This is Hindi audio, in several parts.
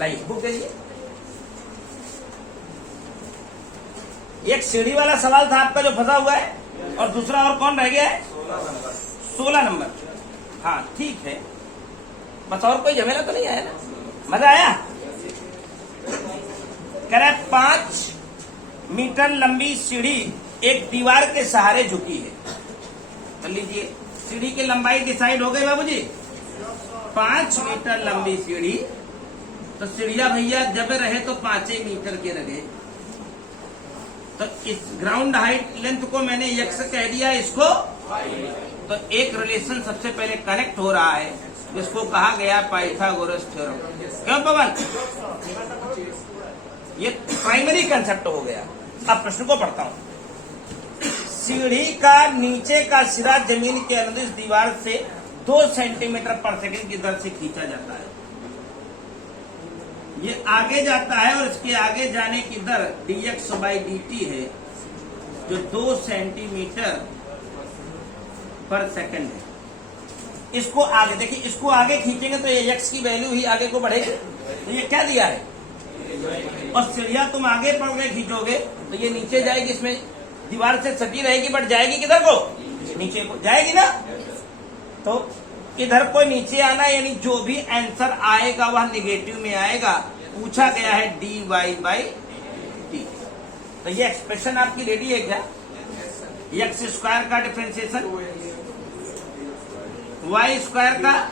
लाइए बुक दीजिए। एक सीढ़ी वाला सवाल था आपका जो फंसा हुआ है, और दूसरा और कौन रह गया है? 16 नंबर। हाँ ठीक है, बस और कोई झमेला तो नहीं आया ना? मजा आया? कह रहा है 5 मीटर लंबी सीढ़ी एक दीवार के सहारे झुकी है। कर लीजिए, सीढ़ी की लंबाई डिसाइड हो गई बाबूजी। 5 मीटर लंबी सीढ़ी, तो सीढ़िया भैया जब रहे तो 5 मीटर के रहे, तो इस ग्राउंड हाइट लेंथ को मैंने यक्स कह दिया इसको। तो एक रिलेशन सबसे पहले कनेक्ट हो रहा है जिसको कहा गया पाइथागोरस थ्योरम। क्यों पवन? ये प्राइमरी कंसेप्ट हो गया। अब प्रश्न को पढ़ता हूं। सीढ़ी का नीचे का सिरा जमीन के अनुदिश दीवार से 2 सेंटीमीटर पर सेकंड की दर से खींचा जाता है। ये आगे जाता है और इसके आगे जाने की दर dx/dt है, जो 2 सेंटीमीटर पर सेकंड है। इसको आगे देखिए, इसको आगे खींचेंगे तो ये x की वैल्यू ही आगे को बढ़ेगी। तो ये क्या दिया है? और सीढ़िया तुम आगे पढ़ के खींचोगे तो ये नीचे जाएगी, इसमें दीवार से सटी रहेगी, बट जाएगी किधर को? नीचे को जाएगी ना। तो इधर को नीचे आना, यानी जो भी आंसर आएगा वह निगेटिव में आएगा। पूछा गया है dy/dt। तो ये एक्सप्रेशन आपकी रेडी है क्या? एक्स स्क्वायर का डिफरेंशिएशन, वाई स्क्वायर का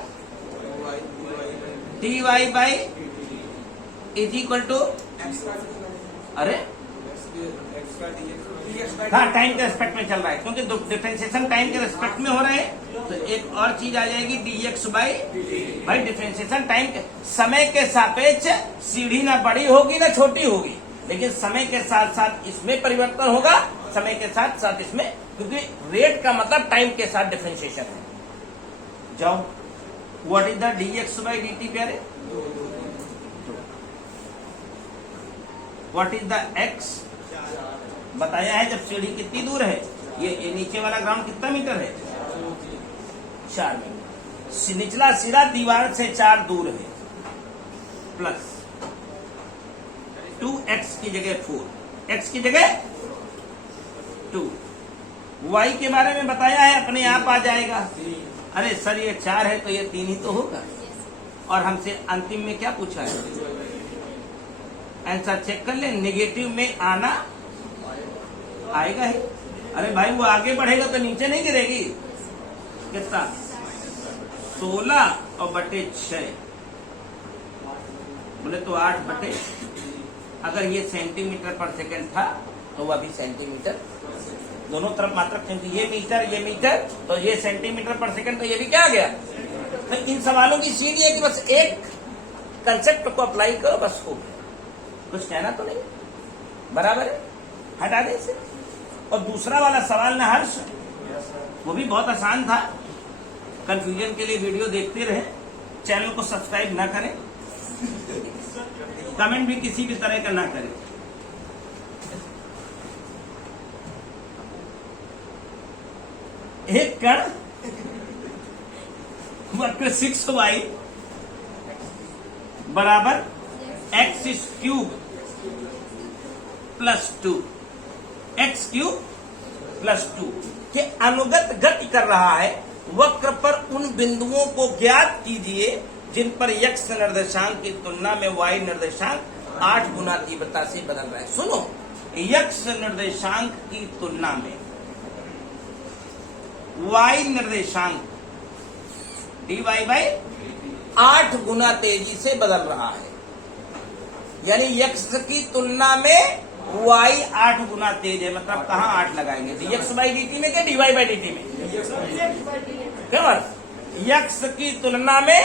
dy/, इज इक्वल टू, अरे हाँ टाइम के रिस्पेक्ट में चल रहा है, क्योंकि डिफरेंशिएशन टाइम के रिस्पेक्ट में हो रहा है। तो एक और चीज आ जाएगी dx/, भाई डिफरेंशिएशन टाइम के, समय के सापेक्ष सीढ़ी ना बड़ी होगी ना छोटी होगी, लेकिन समय के साथ साथ इसमें परिवर्तन होगा, समय के साथ साथ इसमें, क्योंकि रेट का मतलब टाइम के साथ डिफरेंशिएशन है। जाओ, व्हाट इज द dx/dt प्यारे? What is the x? बताया है जब सीढ़ी कितनी दूर है, ये नीचे वाला ग्राउंड कितना मीटर है? 4 मीटर। निचला सिरा दीवार से 4 दूर है, प्लस 2x की जगह 4, x की जगह 2। y के बारे में बताया है, अपने आप आ जाएगा। अरे सर ये 4 है तो ये 3 ही तो होगा। और हमसे अंतिम में क्या पूछा है? आंसर चेक कर ले, निगेटिव में आना आएगा ही। अरे भाई वो आगे बढ़ेगा तो नीचे नहीं गिरेगी। कितना? 16 और बटे 6, बोले तो 8 अगर ये सेंटीमीटर पर सेकंड था तो वह भी सेंटीमीटर, दोनों तरफ मात्रक, क्योंकि ये मीटर तो ये सेंटीमीटर पर सेकंड, तो ये भी क्या आ गया? तो इन सवालों की सीढ़ी है कि बस एक कंसेप्ट को अप्लाई करो, बस हो गया। कुछ कहना तो नहीं, बराबर है, हटा दे इसे। और दूसरा वाला सवाल ना हर्ष, वो भी बहुत आसान था। कंफ्यूजन के लिए वीडियो देखते रहे, चैनल को सब्सक्राइब ना करें, कमेंट भी किसी भी तरह का ना करें। एक कण वक्र 6y बराबर x³ + 2, x³ + 2 के अनुगत गति कर रहा है। वक्र पर उन बिंदुओं को ज्ञात कीजिए जिन पर x निर्देशांक की तुलना में y निर्देशांक 8 गुना तीव्रता से बदल रहा है। सुनो, x निर्देशांक की तुलना में y निर्देशांक dy/8 गुना तेजी से बदल रहा है, यानी x की तुलना में y 8 गुना तेज है। मतलब कहाँ 8 लगाएंगे? dx/dt में क्या dy/dt में? क्या बात? x की तुलना में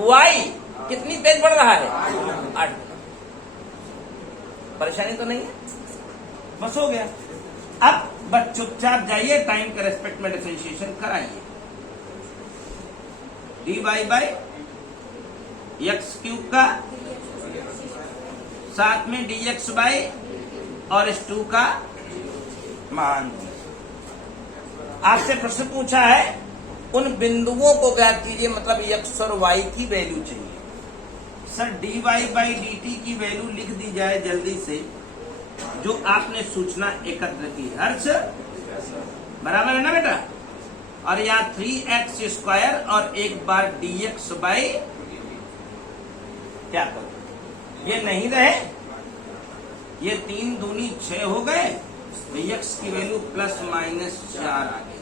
y कितनी तेज बढ़ रहा है? 8। परेशानी तो नहीं है? बस हो गया। अब बस चुपचाप जाइए, टाइम के रेस्पेक्ट में डिफरेंशिएशन कराइए। dy/x³ का साथ में dx/ और इस 2 का मान। आपसे प्रश्न पूछा है उन बिंदुओं को ज्ञात कीजिए, मतलब x और y की वैल्यू चाहिए। सर dy बाई dt की वैल्यू लिख दी जाए जल्दी से, जो आपने सूचना एकत्र की। हर्ष बराबर है ना बेटा? और यहाँ 3x² और एक बार dx बाई, क्या करो, ये नहीं रहे, ये 3 दूनी 6 हो गए, तो x की वैल्यू ±4 आ गई।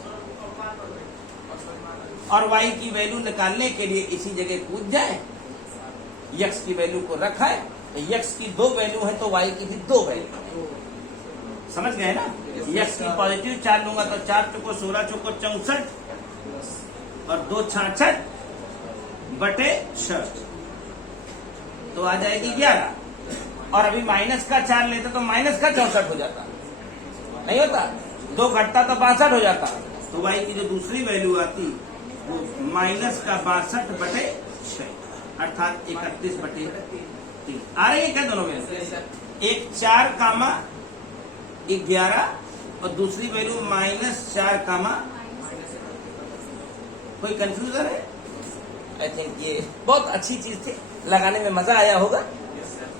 और y की वैल्यू निकालने के लिए इसी जगह कूद जाए, x की वैल्यू को रखा है, x की 2 वैल्यू है तो y की भी 2 वैल्यू। समझ गए ना? x की पॉजिटिव 4 लूंगा तो 4 चौको 16 चौको 64 और 2 66 बटे 6, तो आ जाएगी 11। और अभी माइनस का 4 लेते तो माइनस का 64 हो जाता, नहीं होता? 2 घटता तो 62 हो जाता। तो y की जो दूसरी वैल्यू आती वो माइनस का 62 बटे 6, अर्थात 31 बटे 3 आ रही है क्या दोनों में? एक 4 कामा 11 और दूसरी वैल्यू -4 कामा, कोई कंफ्यूजन है? आई थिंक ये बहुत अच्छी चीज थी, लगाने में मजा आया होगा।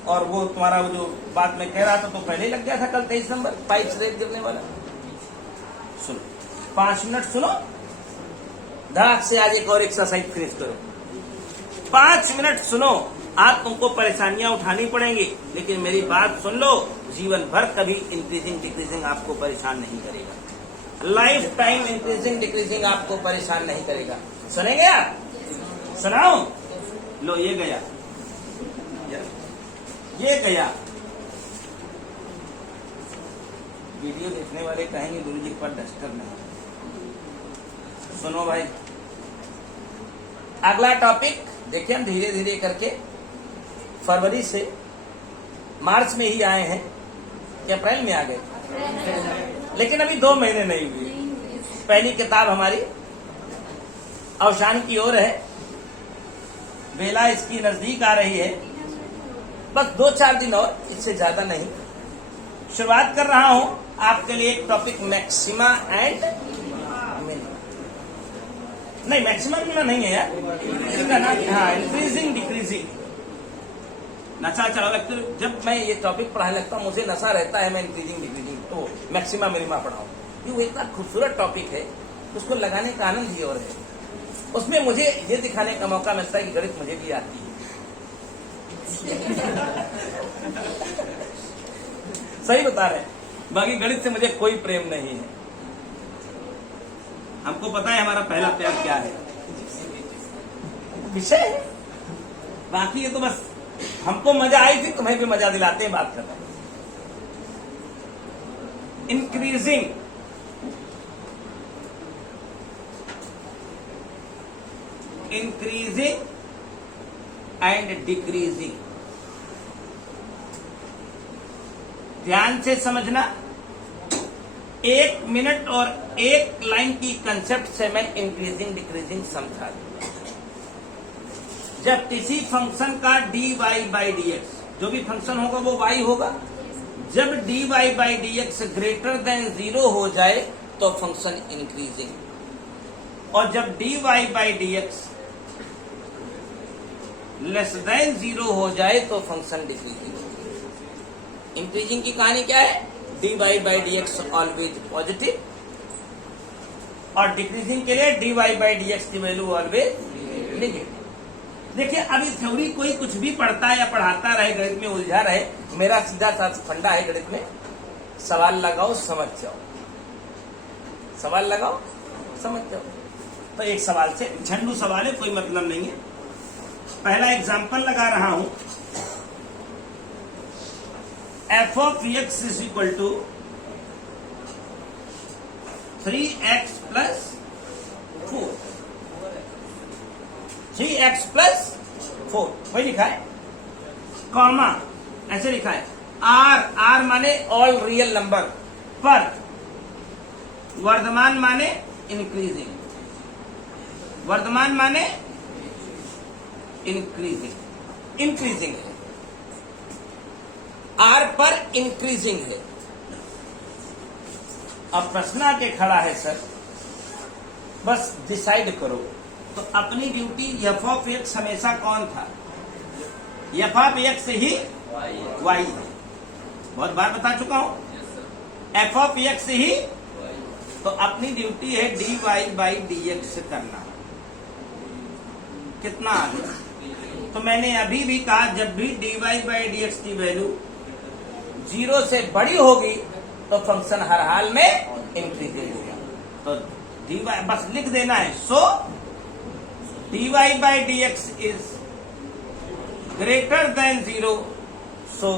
और वो तुम्हारा वो जो बात मैं कह रहा था तो पहले ही लग गया था कल 23 नंबर पाइप रेट गिरने वाला। सुनो 5 मिनट सुनो, धड़ाक से आज एक और एक्सरसाइज फिनिश करो। 5 मिनट सुनो, आज तुमको परेशानियां उठानी पड़ेंगी, लेकिन मेरी बात सुन लो, जीवन भर कभी इंक्रीजिंग डिक्रीजिंग आपको परेशान नहीं करेगा। लाइफ टाइम इंक्रीजिंग डिक्रीजिंग आपको परेशान नहीं करेगा। सुनेंगे आप? सुनाओ? लो ये गया, ये गया। वीडियो देखने वाले कहेंगे गुरुजी पर डस्टर नहीं। सुनो भाई, अगला टॉपिक देखिए, हम धीरे धीरे करके फरवरी से मार्च में ही आए हैं कि अप्रैल में आ गए, लेकिन अभी 2 महीने नहीं हुए। पहली किताब हमारी अवसान की ओर है, बेला इसकी नजदीक आ रही है, बस 2-4 दिन और, इससे ज्यादा नहीं। शुरुआत कर रहा हूं आपके लिए एक टॉपिक मैक्सिमा एंड मिनिमा। नहीं, मैक्सिमम मिनिमा नहीं है यार, इसका नाम हाँ इंक्रीजिंग डिक्रीजिंग। नशा चढ़ा लगता है, जब मैं ये टॉपिक पढ़ाने लगता हूँ मुझे नशा रहता है मैं इंक्रीजिंग डिक्रीजिंग तो मैक्सिमा मिनिमा पढ़ाऊँ। ये इतना खूबसूरत टॉपिक है, उसको लगाने का आनंद ही और है। उसमें मुझे ये दिखाने का मौका मिलता है कि गणित मुझे भी आती है। सही बता रहे, बाकी गणित से मुझे कोई प्रेम नहीं है। हमको पता है हमारा पहला प्यार क्या है, विषय है। बाकी ये तो बस हमको मजा आई थी, तुम्हें भी मजा दिलाते हैं बात करना। इंक्रीजिंग एंड डिक्रीजिंग, ध्यान से समझना। 1 मिनट और 1 लाइन की कंसेप्ट से मैं इंक्रीजिंग डिक्रीजिंग समझा दूं। जब किसी फंक्शन का dy बाई dx, जो भी फंक्शन होगा वो y होगा, जब dy by dx greater than 0 हो जाए तो फंक्शन इंक्रीजिंग, और जब dy by dx less than 0 हो जाए तो फंक्शन डिक्रीजिंग। इंक्रीजिंग की कहानी क्या है? dy by dx always positive, और डिक्रीजिंग के लिए dy बाई dx की वैल्यू ऑलवेज नेगेटिव। देखिए, अभी थ्योरी कोई कुछ भी पढ़ता है या पढ़ाता रहे, गणित में उलझा रहे, मेरा सीधा सा फंडा है गणित में, सवाल लगाओ समझ जाओ, सवाल लगाओ समझ जाओ। तो एक सवाल से, झंडू सवाल है, कोई मतलब नहीं है। पहला एग्जांपल लगा रहा हूं, f of x is equal to 3x plus 4, 3x plus 4 वही लिखा है, कॉमा ऐसे लिखा है, r माने ऑल रियल नंबर, पर वर्धमान माने इंक्रीजिंग, वर्धमान माने इंक्रीजिंग, इंक्रीजिंग है, r पर इंक्रीजिंग है। अब प्रश्न आके खड़ा है सर, बस डिसाइड करो। तो अपनी ड्यूटी f ऑफ x हमेशा कौन था? एफ ऑफ एक्स ही वाई है, बहुत बार बता चुका हूं, एफ ऑफ एक्स ही, तो अपनी ड्यूटी है d y by d x करना। कितना आ गया? तो मैंने अभी भी कहा जब भी dy बाई डी एक्स की वैल्यू 0 से बड़ी होगी तो फंक्शन हर हाल में इंक्रीजिंग होगा। तो dy बस लिख देना है, सो dy by d x is greater than 0, so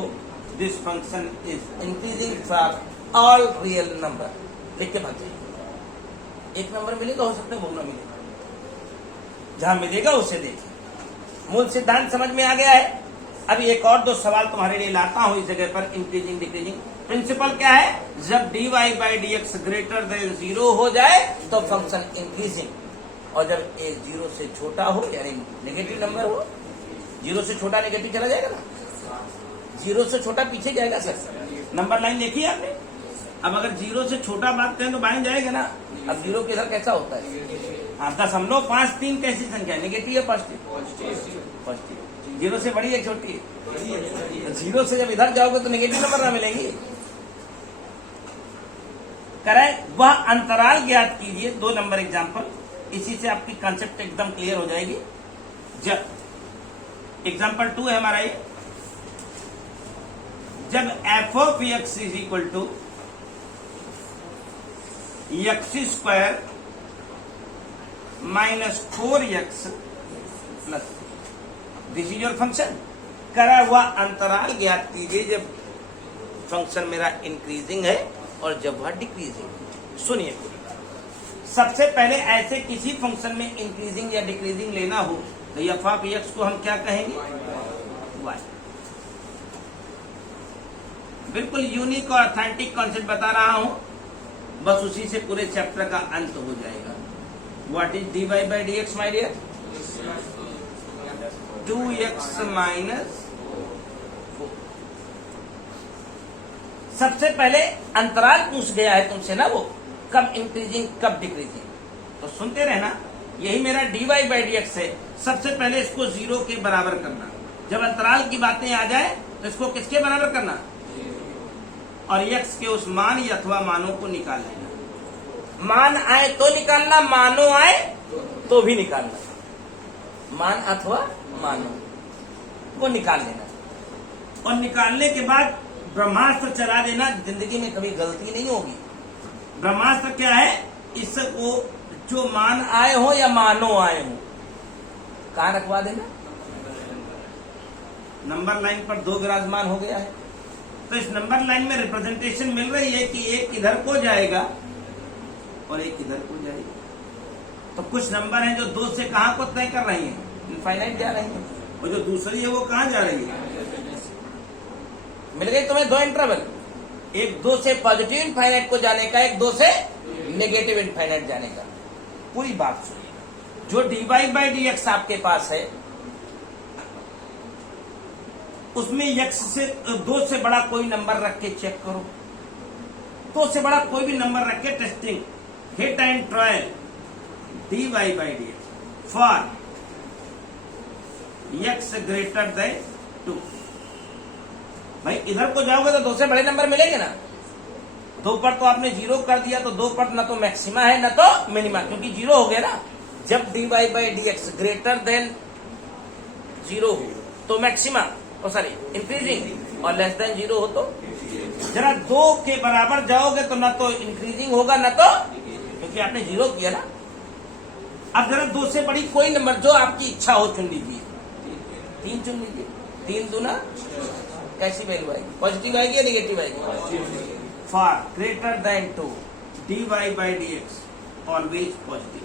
this function is increasing for all real number. लिख के भाग जाइए। एक नंबर मिलेगा, हो सकता है वो ना मिलेगा, जहां मिलेगा उसे देखिए। मूल सिद्धांत समझ में आ गया है। अभी एक और दो सवाल तुम्हारे लिए लाता हूं इस जगह पर, इंक्रीजिंग डिक्रीजिंग। प्रिंसिपल क्या है? जब dy by d x greater than 0 हो जाए तो फंक्शन इंक्रीजिंग, और जब a 0 से छोटा हो यानी नेगेटिव नंबर हो, 0 से छोटा नेगेटिव चला जाएगा ना, 0 से छोटा पीछे जाएगा सर। नंबर लाइन देखी आपने? अब अगर 0 से छोटा बात करें तो बाएं जाएगा ना। अब 0 के इधर कैसा होता है? हाँ, 0.53 कैसी संख्या है? नेगेटिव या पॉजिटिव? पॉजिटिव। 0 से बड़ी है छोटी है? 0 से जब इधर जाओगे तो नेगेटिव नंबर ना मिलेंगे। करें वह अंतराल ज्ञात कीजिए। 2 नंबर एग्जाम्पल, इसी से आपकी कंसेप्ट एकदम क्लियर हो जाएगी। जब एग्जाम्पल 2 है हमारा ये, जब f of x is equal to x square minus 4x plus, this is your function. करा हुआ अंतराल ज्ञात कीजिए जब फंक्शन मेरा इंक्रीजिंग है और जब वह डिक्रीजिंग। सुनिए, सबसे पहले ऐसे किसी फंक्शन में इंक्रीजिंग या डिक्रीजिंग लेना हो तो एफ ऑफ एक्स को हम क्या कहेंगे? वाई। बिल्कुल यूनिक और ऑथेंटिक कॉन्सेप्ट बता रहा हूं, बस उसी से पूरे चैप्टर का अंत हो जाएगा। What is dy by dx, my dear? 2x minus 4। सबसे पहले अंतराल पूछ गया है तुमसे ना, वो कब इंक्रीजिंग कब डिक्रीजिंग, तो सुनते रहना। यही मेरा dy by dx है। सबसे पहले इसको 0 के बराबर करना। जब अंतराल की बातें आ जाए तो इसको किसके बराबर करना? और x के उस मान या अथवा मानों को निकाल लेना। मान आए तो निकालना, मानो आए तो भी निकालना। मान अथवा मानो वो निकाल लेना, और निकालने के बाद ब्रह्मास्त्र चला देना। जिंदगी में कभी गलती नहीं होगी। ब्रह्मास्त्र क्या है? इसको जो मान आए हो या मानो आए हो, कहां रखवा देना? नंबर लाइन पर 2 विराजमान हो गया है। तो इस नंबर लाइन में रिप्रेजेंटेशन मिल रही है कि एक इधर को जाएगा और एक इधर को जाएगी। तो कुछ नंबर हैं जो 2 से कहां को तय कर रही हैं? इनफाइनाइट जा रही हैं। और जो दूसरी है वो कहां जा रही है? मिल गई तुम्हें 2 इंटरवल, एक 2 से पॉजिटिव इनफाइनाइट को जाने का, एक 2 से नेगेटिव इनफाइनाइट जाने का। पूरी बात सुनिए। जो dy बाई डी एक्स आपके पास है उसमें x से 2 से बड़ा कोई नंबर रख के चेक करो। 2 से बड़ा कोई भी नंबर रख के testing, hit and trial dy by d x for x greater than 2। भाई इधर को जाओगे तो 2 से बड़े नंबर मिलेंगे ना। 2 पर तो आपने 0 कर दिया, तो 2 पर न तो मैक्सिमा है न तो मिनिमा, क्योंकि 0 हो गया ना। जब dy by d x greater than 0 हो तो मैक्सिमा, सॉरी इंक्रीजिंग, और लेस देन 0 हो तो जरा 2 के बराबर जाओगे तो ना तो इंक्रीजिंग होगा ना तो, क्योंकि आपने 0 किया ना। अब जरा 2 से बड़ी कोई नंबर जो आपकी इच्छा हो चुन लीजिए। 3 चुन लीजिए। 3 दूना कैसी वैल्यू आएगी? पॉजिटिव आएगी या नेगेटिव आएगी? For greater than 2 dy by d x always positive.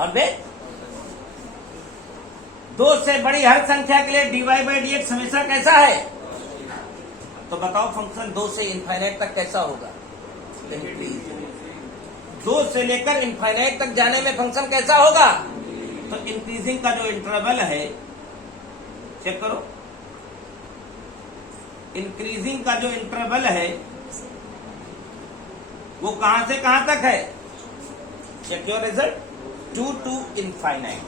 Always 2 से बड़ी हर संख्या के लिए dy बाई डी एक्स हमेशा कैसा है? तो बताओ फंक्शन 2 से इनफाइनाइट तक कैसा होगा? 2 से लेकर इनफाइनाइट तक जाने में फंक्शन कैसा होगा? तो इंक्रीजिंग का जो इंटरवल है, चेक करो, इंक्रीजिंग का जो इंटरवल है वो कहां से कहां तक है? Check your result, 2 to infinite.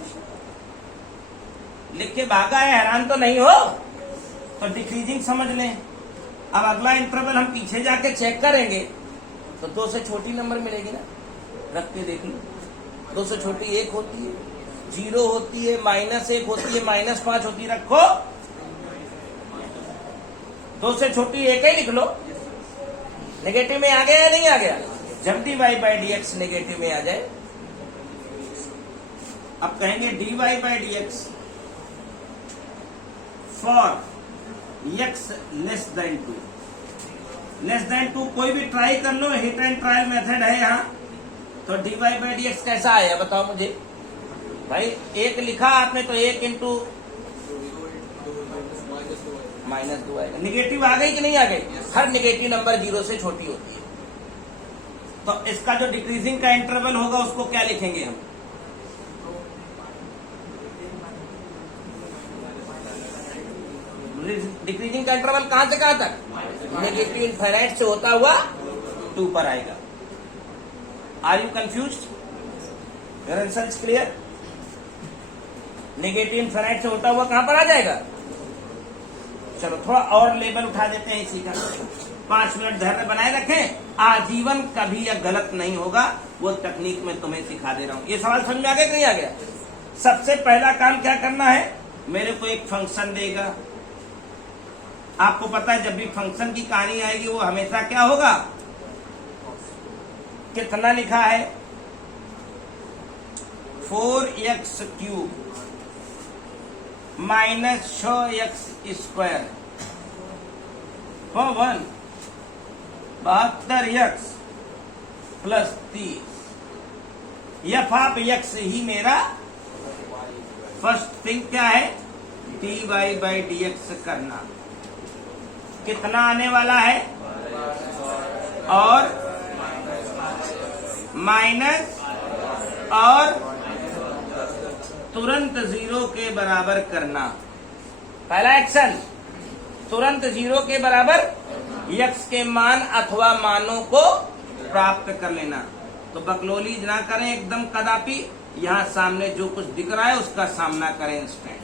लिख के भागा है, हैरान तो नहीं हो? तो डिक्रीजिंग समझ लें। अब अगला इंटरवल हम पीछे जाके चेक करेंगे तो 2 से छोटी नंबर मिलेगी ना, रख के देख लो। 2 से छोटी 1 होती है, 0 होती है, -1 होती है, -5 होती है, रखो। 2 से छोटी 1 ही लिख लो। नेगेटिव में आ गया या नहीं आ गया? जब dy बाई dx नेगेटिव में आ जाए, अब कहेंगे dy by dx for x less than 2। Less than 2 कोई भी ट्राई कर लो, हिट एंड ट्रायल मेथड है यहाँ। तो dy बाई dx कैसा आया बताओ मुझे भाई? 1 लिखा आपने तो 1 इंटू -2 आएगा। निगेटिव आ गई कि नहीं आ गई? हर निगेटिव नंबर 0 से छोटी होती है। तो इसका जो डिक्रीजिंग का इंटरवल होगा उसको क्या लिखेंगे हम? डिक्रीजिंग का इंटरवल कहां से कहां तक? नेगेटिव इनफाइनाइट से होता हुआ 2 पर आएगा। Are you confused? Your answer is clear? Negative infinite से होता हुआ कहां पर आ जाएगा? चलो थोड़ा और लेवल उठा देते हैं इसी का। 5 मिनट धैर्य बनाए रखें, आजीवन कभी यह गलत नहीं होगा। वो तकनीक मैं तुम्हें सिखा दे रहा हूं। ये सवाल समझ में आ गया कि नहीं आ गया? सबसे पहला काम क्या करना है, मेरे को एक फंक्शन देगा। आपको पता है जब भी फंक्शन की कहानी आएगी वो हमेशा क्या होगा? कितना लिखा है? 4x³ -6x² / 1 72x + 30। f of x ही मेरा फर्स्ट थिंग क्या है? dy बाई dx करना। कितना आने वाला है? और माइनस और तुरंत 0 के बराबर करना। पहला एक्शन, तुरंत 0 के बराबर x के मान अथवा मानों को प्राप्त कर लेना। तो बकलोली ना करें एकदम कदापि। यहां सामने जो कुछ दिख रहा है उसका सामना करें इंस्टेंट।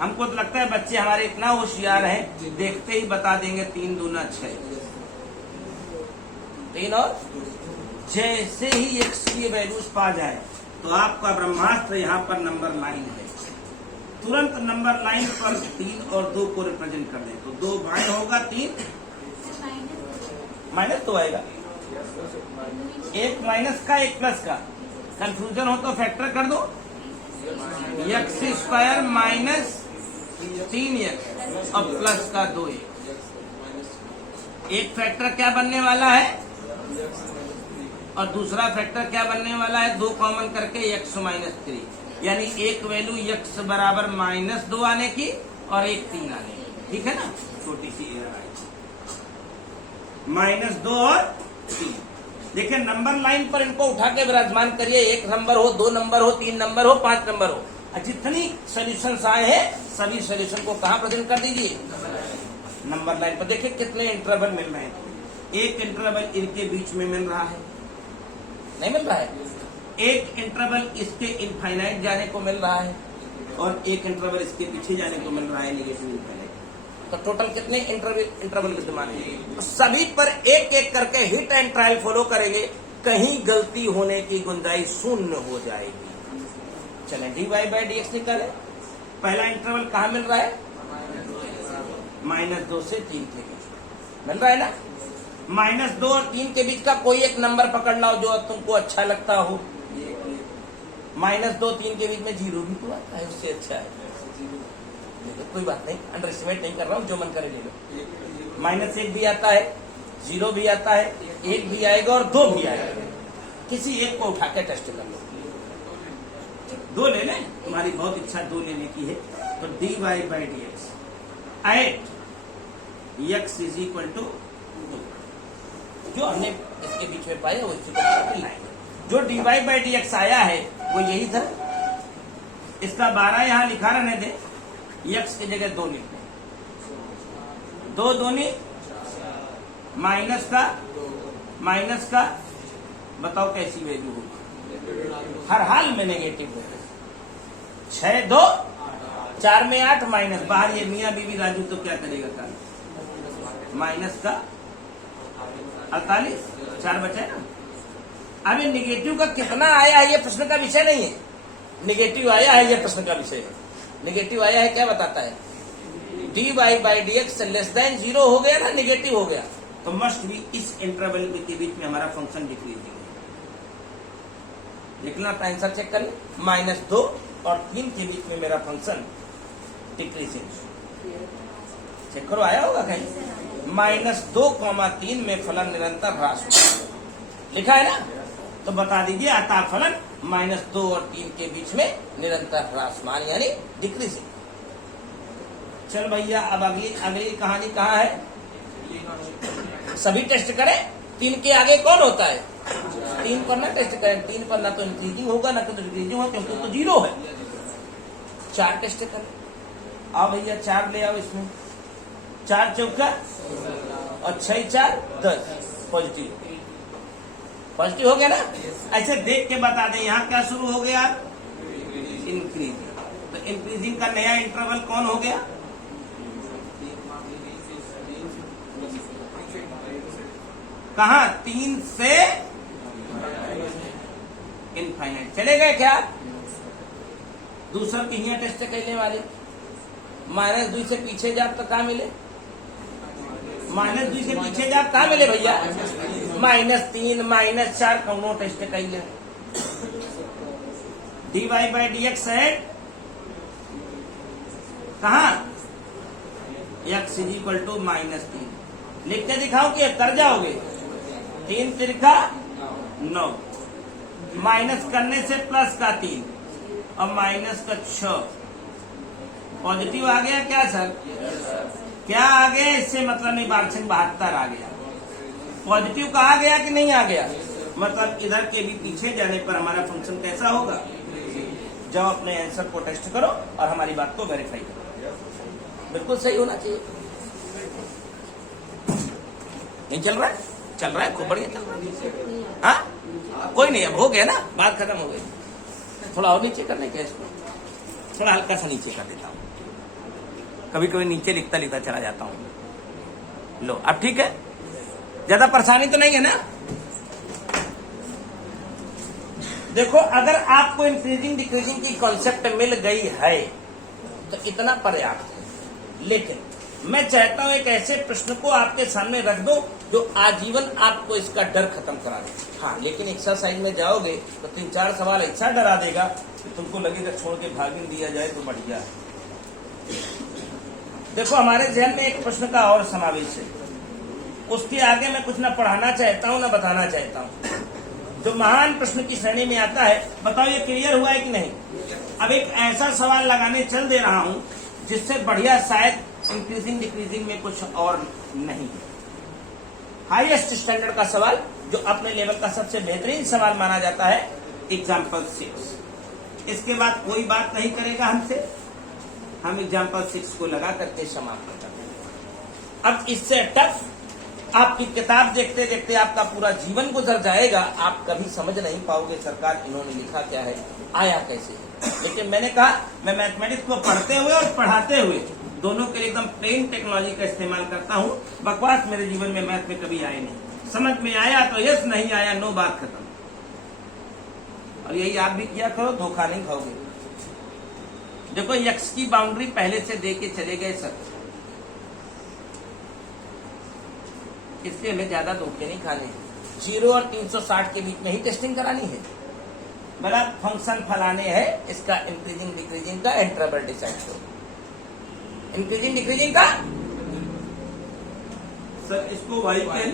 हमको तो लगता है बच्चे हमारे इतना होशियार हैं, देखते ही बता देंगे 3 दूना 6। 3 और जैसे ही x की वैल्यूज पा जाए तो आपका ब्रह्मास्त्र यहाँ पर नंबर लाइन है। तुरंत नंबर लाइन पर 3 और 2 को रिप्रेजेंट कर दें। तो 2 बाएं होगा, 3 -2 आएगा। 1 माइनस का 1 प्लस का। कंफ्यूजन हो तो फैक्टर कर दो। x² -3x और प्लस का 2x। एक फैक्टर क्या बनने वाला है और दूसरा फैक्टर क्या बनने वाला है? 2 कॉमन करके x -3, यानी एक वैल्यू x बराबर -2 आने की और एक 3 आने की। ठीक है ना? छोटी सी एरर आई, -2 और 3। देखिए नंबर लाइन पर इनको उठा के विराजमान करिए। 1 नंबर हो, 2 नंबर हो, 3 नंबर हो, 5 नंबर हो। जितनी सॉल्यूशंस आए हैं सभी सॉल्यूशन को कहां प्रेजेंट कर दीजिए? नंबर लाइन पर। देखिए कितने इंटरवल मिल रहे हैं। एक इंटरवल इनके बीच में मिल रहा है, नहीं मिल रहा है? एक इंटरवल इसके इनफाइनाइट जाने को मिल रहा है और एक इंटरवल इसके पीछे जाने को मिल रहा है, नेगेटिव इनफाइनाइट। तो टोटल कितने इंटरवल विद्यमान है? सभी पर एक एक करके हिट एंड ट्रायल फॉलो करेंगे, कहीं गलती होने की गुंजाइश शून्य हो जाएगी। चलें dy बाई dx निकालें। पहला इंटरवल कहां मिल रहा है? -2 से 3 के बीच मिल रहा है ना? -2 और 3 के बीच का कोई एक नंबर पकड़ लाओ जो तुमको अच्छा लगता हो। -2 3 के बीच में 0 भी तो आता है, उससे अच्छा है। कोई बात नहीं, अंडर एस्टिमेट नहीं कर रहा हूं, जो मन करे ले लो। -1 भी आता है, 0 भी आता है, 1 भी आएगा और 2 भी आएगा। किसी एक को उठा के टेस्ट कर लो। 2 ले लें, तुम्हारी बहुत इच्छा 2 लेने की है। तो dy by dx at x = 2, जो हमने इसके बीच में पाया वो इसी को लाएंगे। जो dy बाई dx आया है वो यही था। इसका 12 यहां लिखा रहने दे, x की जगह 2 लिख दें। 2 दूनी माइनस का बताओ कैसी वैल्यू होगी? हर हाल में नेगेटिव होगी। 6 2 4 में 8 माइनस, बाहर ये मियाँ बीवी राजू तो क्या करेगा कल? माइनस का 48, 4 बचे ना। अब ये निगेटिव का कितना आया है ये प्रश्न का विषय नहीं है, निगेटिव आया है ये प्रश्न का विषय है। निगेटिव आया है क्या बताता है? dy by d x less than 0 हो गया ना, निगेटिव हो गया, तो मस्ट भी इस इंटरवल के बीच में हमारा फंक्शन डिक्रीजिंग है। लिखना अपना आंसर चेक कर ले, -2 और 3 के बीच में मेरा फंक्शन डिक्रीजिंग। चेक करो आया होगा कहीं, -2,3 में फलन निरंतर ह्रास होगा, लिखा है ना। तो बता दीजिए अतः फलन -2 और 3 के बीच में निरंतर ह्रासमान यानी डिक्रीजिंग। चल भैया अब अगली कहानी कहाँ है? सभी टेस्ट करें, 3 के आगे कौन होता है? 3 पर ना टेस्ट करें, 3 पर ना तो इंक्रीजिंग होगा ना तो डिक्रीजिंग होगा, क्योंकि तो 0 है। 4 टेस्ट करें, आओ भैया 4 ले आओ इसमें, 4 चौका और 6 4 10, पॉजिटिव हो गया ना। ऐसे देख के बता दें यहाँ क्या शुरू हो गया? इंक्रीजिंग। तो इंक्रीजिंग का नया इंटरवल कौन हो गया? कहा 3 से इनफाइनाइट चले गए क्या? दूसरा की यहाँ टेस्ट करने वाले -2 से पीछे जाप तो कहा मिले? -2 से पीछे जाप कहा मिले भैया? -3 -4 कौनो टेस्ट कैले dy बाई डी एक्स है कहा x इक्वल टू -3। लिख के दिखाओ कि कर जाओगे, 3 तिरका 9, माइनस करने से प्लस का 3 और माइनस का 6, पॉजिटिव आ गया क्या सर? क्या आ गया? इससे मतलब नहीं 72 आ गया। पॉजिटिव कहा गया कि नहीं आ गया? मतलब इधर के भी पीछे जाने पर हमारा फंक्शन कैसा होगा? जाओ अपने आंसर को टेस्ट करो और हमारी बात को वेरीफाई करो, बिल्कुल सही होना चाहिए। नहीं चल रहा है? चल रहा है, खूब बढ़िया चल रहा है। हाँ कोई नहीं, अब हो गया ना, बात खत्म हो गई। थोड़ा और नीचे करने के इसको, थोड़ा हल्का सा नीचे कर देता हूँ, कभी कभी नीचे लिखता लिखता चला जाता हूँ। लो अब ठीक है, ज्यादा परेशानी तो नहीं है ना? देखो अगर आपको इंक्रीजिंग डिक्रीजिंग की कॉन्सेप्ट मिल गई है तो इतना पर्याप्त है, लेकिन मैं चाहता हूं एक ऐसे प्रश्न को आपके सामने रख दो जो आजीवन आपको इसका डर खत्म करा दे। हाँ लेकिन एक्सरसाइज में जाओगे तो 3-4 सवाल ऐसा डरा देगा कि तुमको लगेगा छोड़ के भाग दिया जाए तो बढ़िया है। देखो हमारे जहन में एक प्रश्न का और समावेश है, उसके आगे मैं कुछ ना पढ़ाना चाहता हूँ ना बताना चाहता हूँ, जो महान प्रश्न की श्रेणी में आता है। बताओ ये क्लियर हुआ है कि नहीं? अब एक ऐसा सवाल लगाने चल दे रहा हूँ जिससे बढ़िया शायद इंक्रीजिंग डिक्रीजिंग में कुछ और नहीं है। हाईएस्ट स्टैंडर्ड का सवाल जो अपने लेवल का सबसे बेहतरीन सवाल माना जाता है, एग्जाम्पल 6। इसके बाद कोई बात नहीं करेगा हमसे, हम एग्जाम्पल 6 को लगा करके समाप्त करते हैं। अब इससे टफ आपकी किताब देखते देखते आपका पूरा जीवन गुजर जाएगा, आप कभी समझ नहीं पाओगे सरकार इन्होंने लिखा क्या है, आया कैसे है। लेकिन मैंने कहा मैं मैथमेटिक्स को पढ़ते हुए और पढ़ाते हुए दोनों के लिए एकदम प्लेन टेक्नोलॉजी का इस्तेमाल करता हूँ। बकवास मेरे जीवन में मैथ में कभी आए नहीं, समझ में आया तो यस, नहीं आया नो, बात खत्म। और यही आप भी किया करो, धोखा नहीं खाओगे। देखो यक्स की बाउंड्री पहले से दे के चले गए सर, इसलिए हमें ज्यादा धोखे नहीं खाने, 0 और 360 के बीच में ही टेस्टिंग करानी है। मेरा फंक्शन फलाने है, इसका इंक्रीजिंग डिक्रीजिंग का इंटरवल डिसाइड करो। इंक्रीजिंग डिक्रीजिंग का सर इसको वाई पे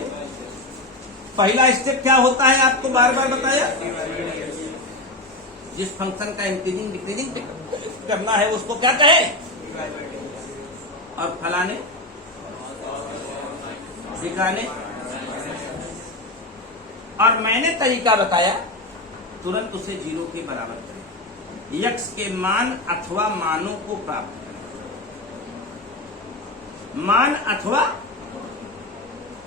पहला स्टेप क्या होता है आपको बार बार बताया, जिस फंक्शन का इंक्रीजिंग डिक्रीजिंग करना है उसको क्या कहे, और फलाने दिखाने। और मैंने तरीका बताया, तुरंत उसे 0 के बराबर करें, यक्स के मान अथवा मानों को प्राप्त करें, मान अथवा,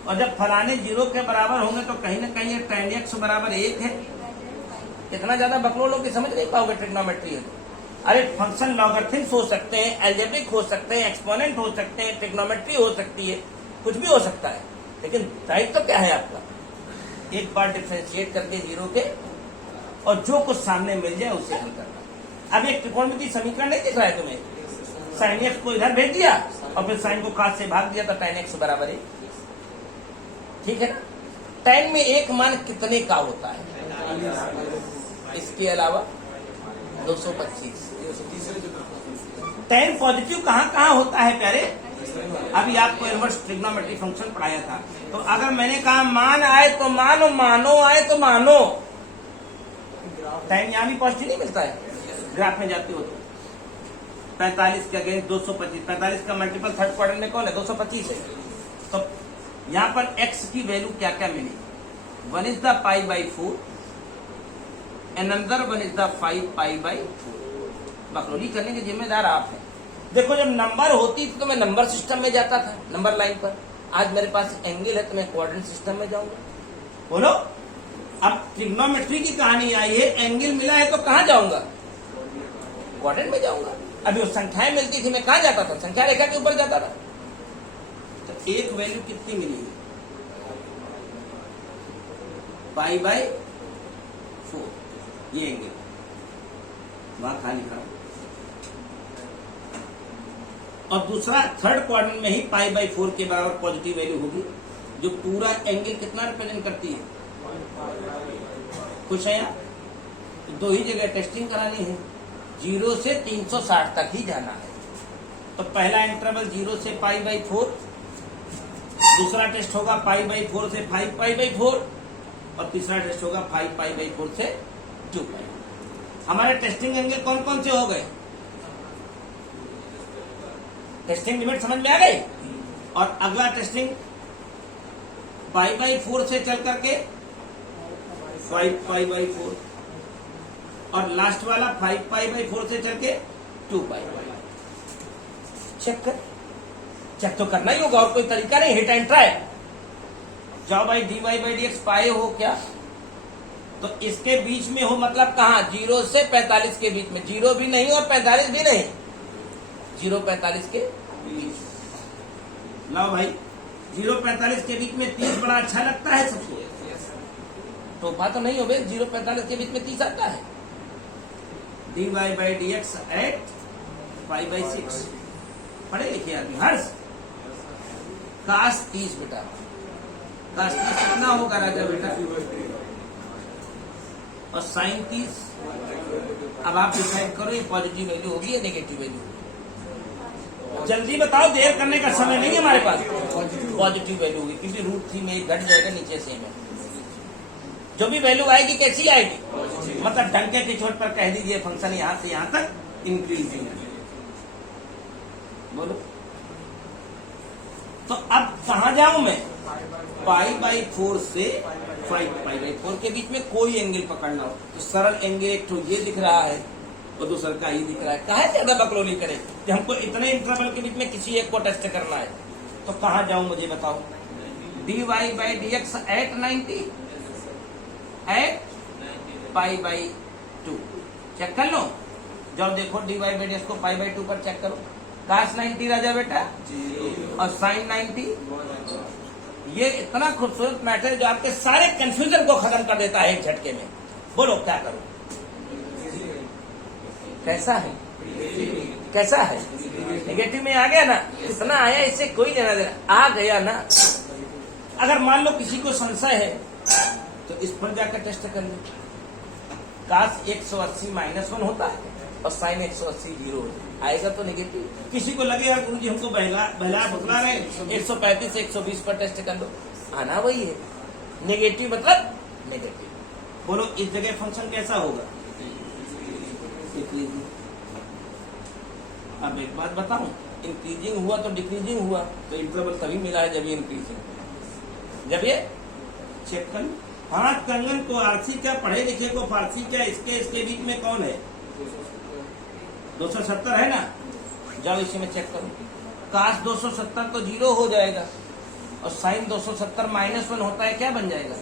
और जब फलाने 0 के बराबर होंगे तो कहीं ना कहीं tan x बराबर 1 है। इतना ज्यादा बकलोलों की समझ नहीं पाओगे ट्रिग्नोमेट्री है। अरे फंक्शन लॉगरिथम्स हो सकते हैं, एल्जेब्रिक हो सकते हैं, एक्सपोनेंट हो सकते हैं, ट्रिग्नोमेट्री हो सकती है, कुछ भी हो सकता है, लेकिन दायित्व तो क्या है आपका? एक बार डिफरेंशिएट करके जीरो के और जो कुछ सामने मिल जाए उसे हल करना। अब एक त्रिकोणमितीय समीकरण नहीं दिख रहा है तुम्हें? साइन एक्स को इधर भेज दिया और फिर साइन को काट से भाग दिया तो tan x बराबर है, ठीक है ना? tan में एक मान कितने का होता है? इसके अलावा 225। tan पॉजिटिव कहाँ कहाँ होता है प्यारे? अभी आपको इनवर्स ट्रिग्नोमेट्री फंक्शन पढ़ाया था। तो अगर मैंने कहा मान आए तो मानो, मानो आए तो मानो, tan यहां भी पॉजिटिव नहीं मिलता है ग्राफ में जाते हो तो। 45 के अगेंस्ट 225, 45 का मल्टीपल थर्ड क्वाड्रेंट में कौन है? 225 है। तो यहां पर x की वैल्यू क्या क्या मिली? 1 is the π/4 and another 1 is the 5π/4। बकरौली करने के जिम्मेदार आप हैं। देखो जब नंबर होती थी तो मैं नंबर सिस्टम में जाता था, नंबर लाइन पर। आज मेरे पास एंगल है तो मैं क्वाड्रेंट सिस्टम में जाऊंगा। बोलो, अब ट्रिग्नोमेट्री की कहानी आई है, एंगल मिला है तो कहां जाऊंगा? क्वाड्रेंट में जाऊंगा। अभी वो संख्याएं मिलती थी, मैं कहां जाता था? संख्या रेखा के ऊपर जाता था। तो एक वैल्यू कितनी मिली है? π/4, ये एंगल वहां खाली खड़ा। और दूसरा थर्ड क्वाड्रेंट में ही π/4 के बराबर पॉजिटिव वैल्यू होगी, जो पूरा एंगल कितना रिप्रेजेंट करती है? खुश है यार? तो दो ही जगह टेस्टिंग करानी है, 0 से 360 तक ही जाना है। तो पहला इंटरवल 0 से π/4, दूसरा टेस्ट होगा π/4 से 5π/4 और तीसरा टेस्ट होगा 5π/4 से 2π। हमारे टेस्टिंग एंगल कौन कौन से हो गए? टेस्टिंग लिमिट समझ में आ गई? और अगला टेस्टिंग π/4 से चल करके 5π/4 और लास्ट वाला 5π/4 से चल के 2π। चेक कर, चेक तो करना ही होगा, और कोई तरीका नहीं। Hit and try. जाओ भाई, dy/dx पाए हो क्या? तो इसके बीच में हो, मतलब कहां? 0 से 45 के बीच में। 0 भी नहीं और 45 भी नहीं, 0-45 के बीच। लाओ भाई, 0-45 के बीच में 30 बड़ा अच्छा लगता है सबको? तो बात तो नहीं हो भाई, 0-45 के बीच में 30 आता है। dy/dx eight π/6। पढ़े लिखे आदमी। हर्ष, cos 30 बेटा, cos 30 कितना होगा राजा बेटा? और sin 30। अब आप डिसाइड करो ये पॉजिटिव वैल्यू होगी या नेगेटिव वैल्यू होगी? जल्दी बताओ, देर करने का समय नहीं है हमारे पास। पॉजिटिव वैल्यू होगी, क्योंकि √3 में एक घट जाएगा, नीचे सेम है। जो भी वैल्यू आएगी कैसी आएगी? मतलब डंके की चोट पर कह दीजिए फंक्शन यहां से यहां तक इंक्रीजिंग है। बोलो, तो अब कहां जाऊं मैं? π/4 से 5π/4 के बीच में कोई एंगल पकड़ना हो तो सरल एंगल एक तो ये दिख रहा है और दूसरा का ये दिख रहा है। कहा ज्यादा बकलोली करे कि हमको इतने इंटरवल के बीच में किसी एक को टेस्ट करना है, तो कहां जाऊं मुझे बताओ? dy/dx eight 90 eight π/2। चेक कर लो। जब देखो dy/dx को π/2 पर चेक करो। cos 90 राजा बेटा और sin 90। ये इतना खूबसूरत मैटर है जो आपके सारे कंफ्यूजन को खत्म कर देता है एक झटके में। बोलो क्या करो? कैसा है? कैसा है? नेगेटिव में आ गया ना? इतना आया, इससे कोई लेना देना। आ गया ना? अगर मान लो किसी को संशय है तो इस पर जाकर टेस्ट कर लो। cos 180 -1 होता है और sin 180 0 आएगा तो नेगेटिव। किसी को लगेगा गुरुजी हमको बहला बतला रहे, 135 से 120 पर टेस्ट कर लो, आना वही है। नेगेटिव मतलब नेगेटिव। बोलो इस जगह फंक्शन कैसा होगा? डिक्रीजिंग। अब एक बात बताऊं, इंक्रीजिंग हुआ तो डिक्रीजिंग हुआ, तो इंटरवल तभी मिला है जब ये इंक्रीजिंग, जब ये चेक कर। हाँ, कंगन को आरसी क्या, पढ़े लिखे को फारसी क्या, इसके बीच में कौन है? 270 है ना? जाओ इसी में चेक करो। cos 270 तो 0 हो जाएगा और sin 270 -1 होता है, क्या बन जाएगा?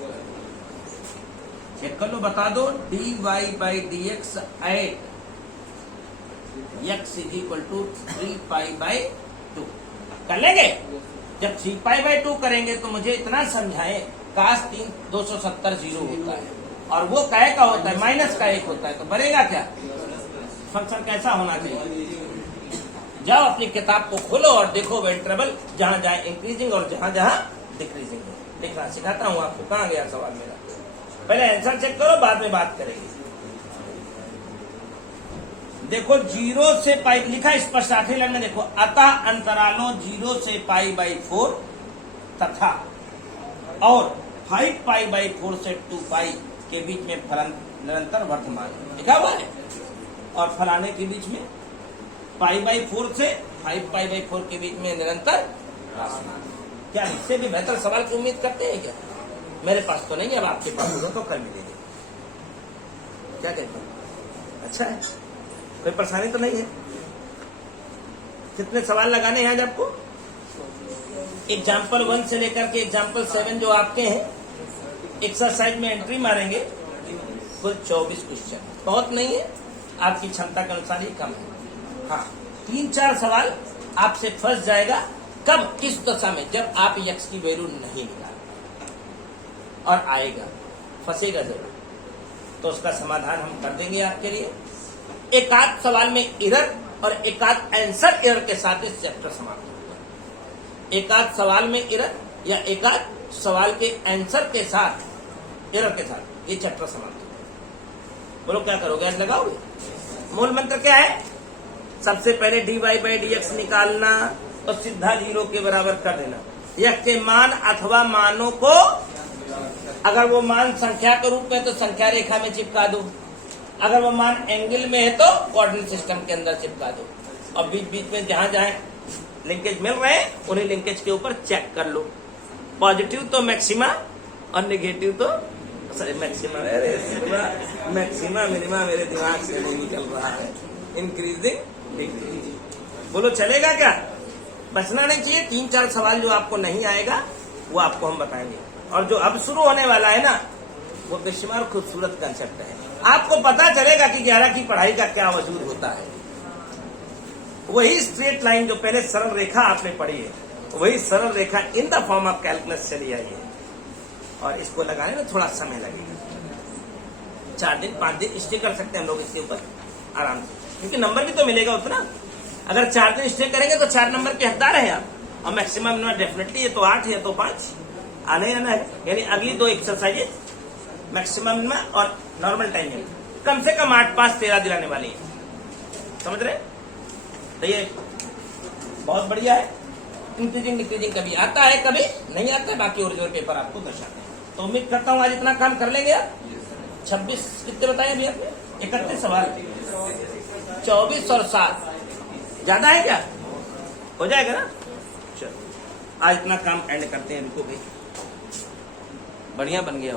चेक कर लो, बता दो। dy/dx at x is equal to 3π/2 कर लेंगे। जब 3π/2 करेंगे तो मुझे इतना समझाएं, cos 270 जीरो होता है और वो काय का होता है, माइनस का 1 होता है, तो बनेगा क्या? फंक्शन कैसा होना चाहिए? जाओ अपनी किताब को खोलो और देखो वो इंटरवल जहां जहां इंक्रीजिंग और जहां जहां डिक्रीजिंग है। देखना सिखाता हूं आपको। कहां गया सवाल मेरा? पहले आंसर चेक करो, बाद में बात करेंगे। देखो 0 से पाई लिखा स्पष्ट 8वें लाइन में देखो, अतः अंतरालों 0 से π/4 तथा और 5π/4 से 2π के बीच में फलन निरंतर वर्तमान लिखा हुआ है, और फलाने के बीच में π/4 से 5π/4 के बीच में निरंतर राशि। क्या इससे भी बेहतर सवाल की उम्मीद करते हैं क्या? मेरे पास तो नहीं है, अब आपके पास होगा तो कर मिलेगी। क्या कहते हैं? अच्छा है, कोई परेशानी तो नहीं है। कितने सवाल लगाने हैं आज आपको? एग्जाम्पल 1 से लेकर के एग्जाम्पल 7 जो आपके हैं, एक्सरसाइज में एंट्री मारेंगे, कुल 24 क्वेश्चन। बहुत नहीं है, आपकी क्षमता के अनुसार ही कम है। हाँ, 3-4 सवाल आपसे फंस जाएगा। कब, किस दशा में? जब आप यक्स की वैल्यू नहीं निकाल और आएगा, फंसेगा जरूर, तो उसका समाधान हम कर देंगे आपके लिए। एक आध सवाल में एरर और एक आध आंसर एरर के साथ इस चैप्टर समाप्त होगा। एक आध सवाल में एरर या एक आध सवाल के आंसर के साथ, एरर के साथ ये चैप्टर समाप्त होगा। बोलो क्या करोगे? आज लगाओगे? मूल मंत्र क्या है? सबसे पहले dy/dx निकालना और सीधा 0 के बराबर कर देना। यक्स के मान अथवा मानों को, अगर वो मान संख्या के रूप में तो संख्या रेखा में चिपका दो, अगर वो मान एंगल में है तो कोऑर्डिनेट सिस्टम के अंदर चिपका दो, और बीच बीच में जहां जहां लिंकेज मिल रहे हैं उन्हीं लिंकेज के ऊपर चेक कर लो। पॉजिटिव तो मैक्सिमा और नेगेटिव तो मैक्सिमा। मैक्सिमा मिनिमा मेरे दिमाग से नहीं निकल रहा है। Increasing decreasing. बोलो चलेगा क्या? बचना नहीं चाहिए। 3-4 सवाल जो आपको नहीं आएगा वो आपको हम बताएंगे, और जो अब शुरू होने वाला है ना, वो बेशुमार खूबसूरत कंसेप्ट है। आपको पता चलेगा कि 11 की पढ़ाई का क्या वजूद होता है। वही स्ट्रेट लाइन जो पहले सरल रेखा आपने पढ़ी है, वही सरल रेखा in the form of calculus चली आई है, और इसको लगाने में थोड़ा समय लगेगा। 4 दिन 5 दिन स्टे कर सकते हैं हम लोग इसके ऊपर आराम से, क्योंकि नंबर भी तो मिलेगा उतना। अगर 4 दिन स्टे करेंगे तो 4 नंबर के हकदार हैं आप, और मैक्सिमम डेफिनेटली ये तो 8 है तो 5 आने आना है। यानी अगली 2 एक्सरसाइजेज मैक्सिमम में और नॉर्मल टाइम में कम से कम 8 5 13 दिलाने वाली है। समझ रहे? तो ये बहुत बढ़िया है। इंक्रीजिंग डिक्रीजिंग कभी आता है कभी नहीं आता है, बाकी ओरिजिनल पेपर आपको दर्शाते हैं। तो उम्मीद करता हूँ आज इतना काम कर लेंगे आप। 26 कितने बताए अभी आपने? 31 सवाल, 24 और 7 ज्यादा है क्या? हो जाएगा ना? चलो आज इतना काम एंड करते हैं। इनको भी बढ़िया बन गया।